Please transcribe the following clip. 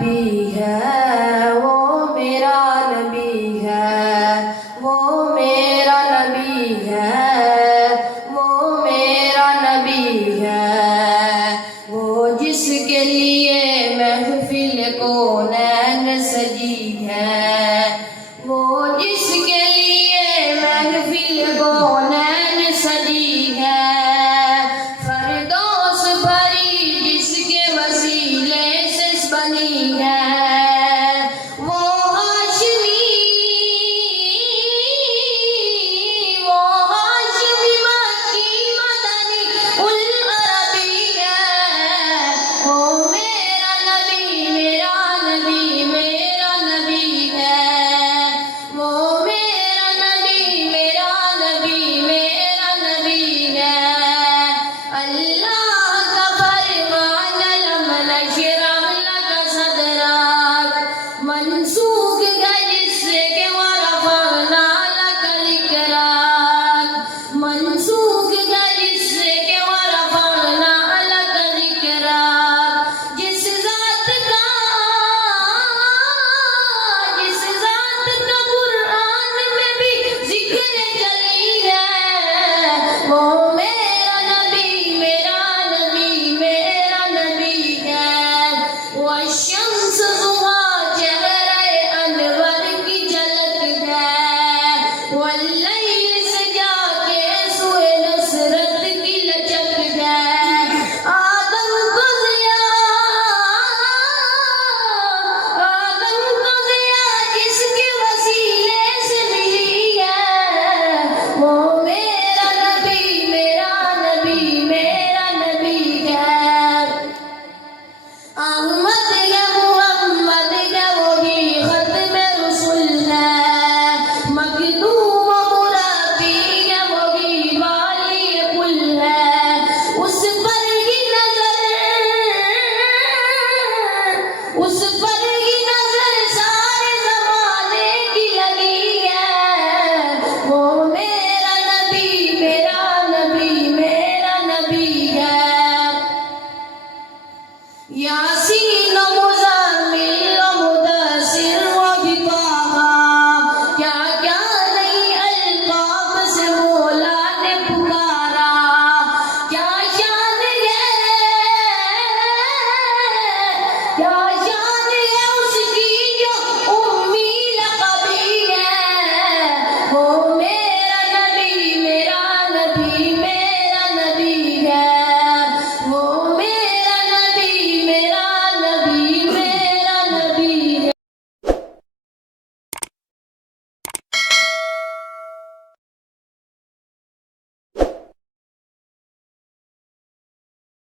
نبی ہے، وہ میرا نبی ہے، وہ میرا نبی ہے، وہ میرا نبی ہے، وہ جس کے لیے محفل کونین سجی ہے، وہ جس کے لیے محفل کونین سجی ہے، فردوس بھری جس کے وسیلے سے بنی ہے، وہ ہاشمی، وہ ہاشمی مکی مدنی العربی ہے، وہ میرا نبی، میرا نبی، میرا نبی ہے، وہ میرا نبی، میرا نبی، میرا نبی ہے، اللہ کا فرمان لم نشرح لک صدرک، منسوخ جس سے کہ ورفعنا لک ذکرک، منسوخ جس سے کہ ورفعنا لک ذکرک، جس ذات کا قرآن میں بھی ذکر جلی ہے، وہ میرا نبی، میرا نبی، میرا نبی ہے، والشمس ضحیٰ چہرہ انور کی جھلک ہے، واللیل سجا کے سوئے نصرت کی لچک ہے، آدم کو ضیاء، آدم کو ضیاء جس کے وسیلے سے ملی ہے، وہ میرا نبی، میرا نبی، میرا نبی ہے، احمد ہے، محمد ہے، وہی ختم رسول ہے، مخدوم و مربی ہے، وہی والی کل ہے، اس پر ہی نظر، اس پر ہی نظر سارے زمانے کی لگی ہے، وہ میرا نبی، میرا نبی، میرا نبی ہے، یاسین و مزمل و مدثر و بطہ، کیا کیا نئی القاب سے مولا نے پکارا، کیا شان ہے، کیا